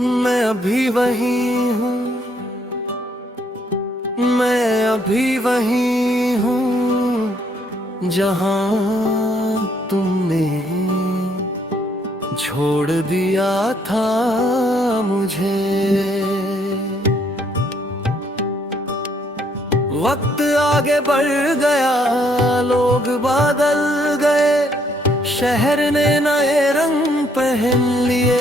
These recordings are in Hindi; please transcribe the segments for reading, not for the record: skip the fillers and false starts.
मैं अभी वही हूँ, मैं अभी वही हूँ जहाँ तुमने छोड़ दिया था मुझे। वक्त आगे बढ़ गया, लोग बदल गए, शहर ने नए रंग पहन लिए।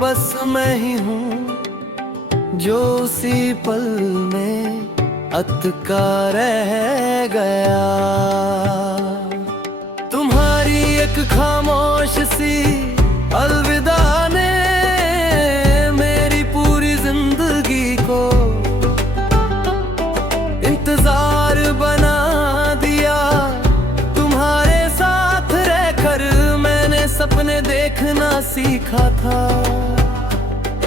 बस मैं ही हूँ जो उसी पल में अटका रह गया। तुम्हारी एक खामोश सी अलविदा ने मेरी पूरी जिंदगी को इंतजार बना दिया। तुम्हारे साथ रहकर मैंने सपने देखना सीखा था,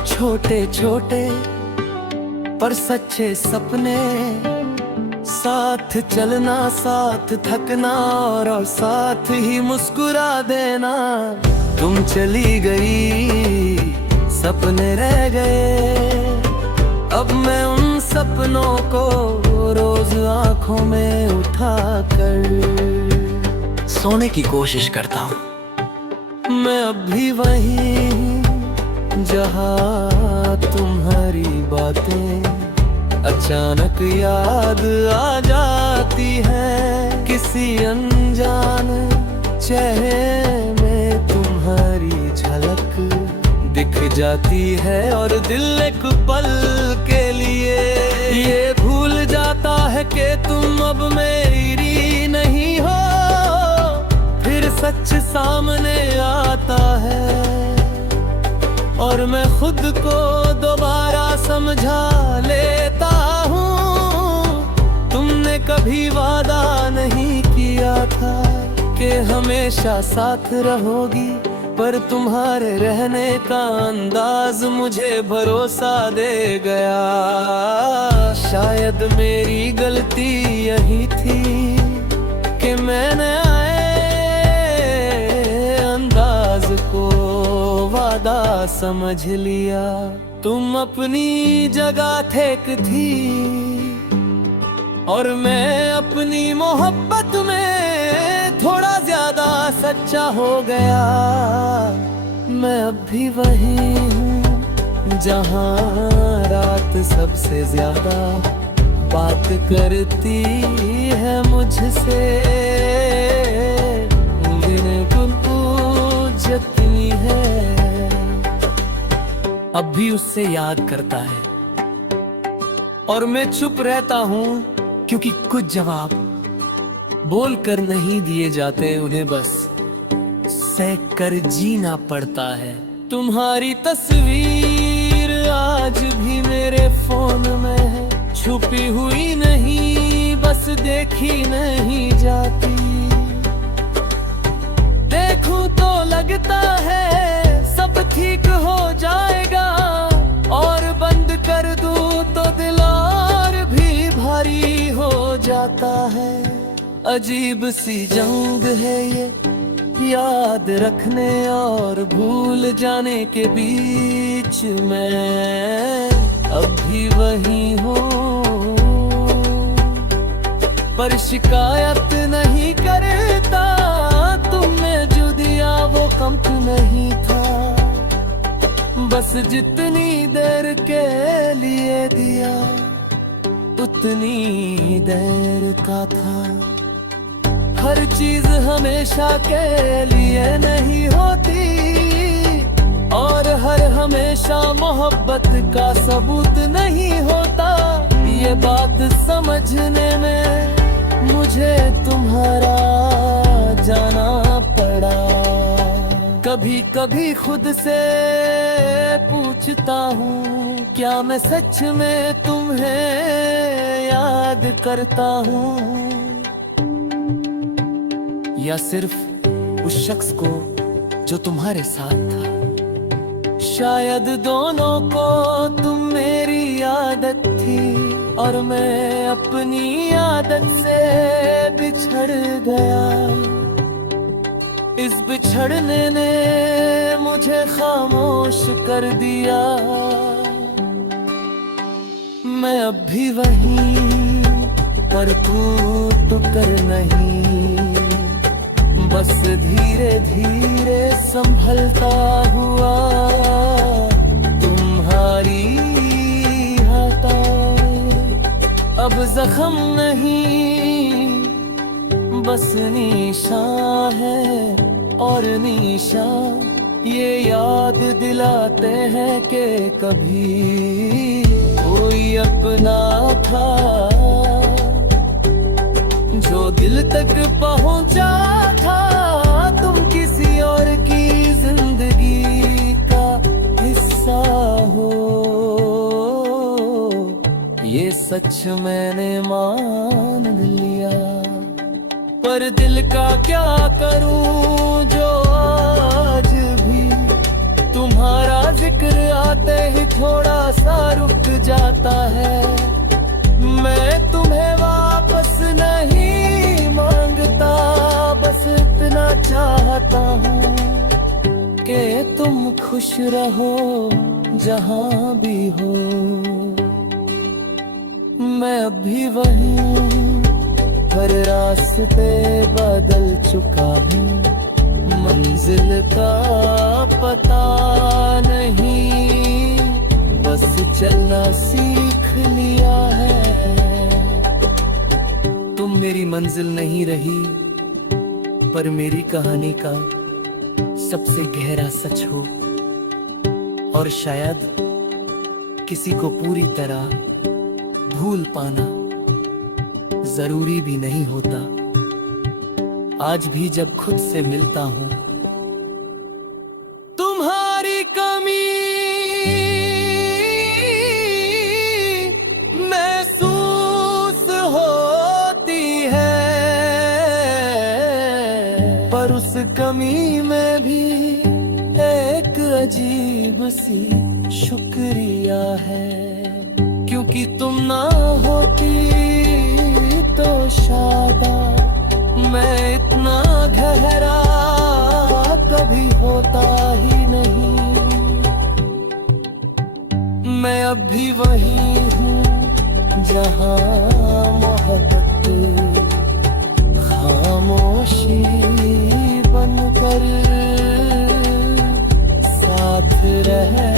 छोटे छोटे पर सच्चे सपने। साथ चलना, साथ थकना और साथ ही मुस्कुरा देना। तुम चली गई, सपने रह गए। अब मैं उन सपनों को रोज आंखों में उठा कर सोने की कोशिश करता हूँ। मैं अब भी वही हूँ जहाँ तुम्हारी बातें अचानक याद आ जाती है। किसी अनजान चेहरे में तुम्हारी झलक दिख जाती है और दिल एक पल के लिए ये भूल जाता है कि तुम अब मेरी नहीं हो। फिर सच सामने आता है और मैं खुद को दोबारा समझा लेता हूँ। तुमने कभी वादा नहीं किया था कि हमेशा साथ रहोगी, पर तुम्हारे रहने का अंदाज मुझे भरोसा दे गया। शायद मेरी गलती यही थी कि मैंने अंदाज को वादा समझ लिया। तुम अपनी जगह ठीक थी और मैं अपनी मोहब्बत में थोड़ा ज्यादा सच्चा हो गया। मैं अब भी वही हूँ जहाँ रात सबसे ज्यादा बात करती है मुझसे। अब भी उससे याद करता है और मैं चुप रहता हूँ, क्योंकि कुछ जवाब बोल कर नहीं दिए जाते, उन्हें बस सहक कर जीना पड़ता है। तुम्हारी तस्वीर आज भी मेरे फोन में है, छुपी हुई नहीं, बस देखी नहीं जाती। देखूं तो लगता है सब ठीक हो जाएगा, और बंद कर दूं तो दिल और भी भारी हो जाता है। अजीब सी जंग है ये, याद रखने और भूल जाने के बीच में अब भी वही हूँ। पर शिकायत नहीं करता, तुमने जो दिया वो कम तो नहीं था। बस जितनी देर के लिए दिया उतनी देर का था। हर चीज हमेशा के लिए नहीं होती, और हर हमेशा मोहब्बत का सबूत नहीं होता। ये बात समझने में मुझे तुम्हारा जाना पड़ा। कभी कभी खुद से पूछता हूँ, क्या मैं सच में तुम्हें याद करता हूँ, या सिर्फ उस शख्स को जो तुम्हारे साथ था। शायद दोनों को तुम मेरी आदत थी और मैं अपनी आदत से बिछड़ गया। इस बिछड़ने ने मुझे मुझे खामोश कर दिया। मैं अब भी वही, पर तू कर नहीं। बस धीरे धीरे संभलता हुआ तुम्हारी अब जख्म नहीं, बस निशान है और निशान ये याद दिलाते हैं कि कभी कोई अपना था जो दिल तक पहुंचा था। तुम किसी और की जिंदगी का हिस्सा हो, ये सच मैंने मान लिया। पर दिल का क्या करूं जो आज भी तुम्हारा जिक्र आते ही थोड़ा सा रुक जाता है। मैं तुम्हें वापस नहीं मांगता, बस इतना चाहता हूँ कि तुम खुश रहो जहाँ भी हो। मैं अभी वही हूँ, पर रास्ते बदल चुका हूँ। मंजिल का पता नहीं, बस चलना सीख लिया है। तुम मेरी मंजिल नहीं रही, पर मेरी कहानी का सबसे गहरा सच हो। और शायद किसी को पूरी तरह भूल पाना जरूरी भी नहीं होता। आज भी जब खुद से मिलता हूँ, तुम्हारी कमी महसूस होती है, पर उस कमी में भी एक अजीब सी शुक्रिया है। क्योंकि तुम ना होती तो शायद मैं इतना गहरा कभी होता ही नहीं। मैं अब भी वही हूँ जहाँ मोहब्बत खामोशी बनकर साथ रह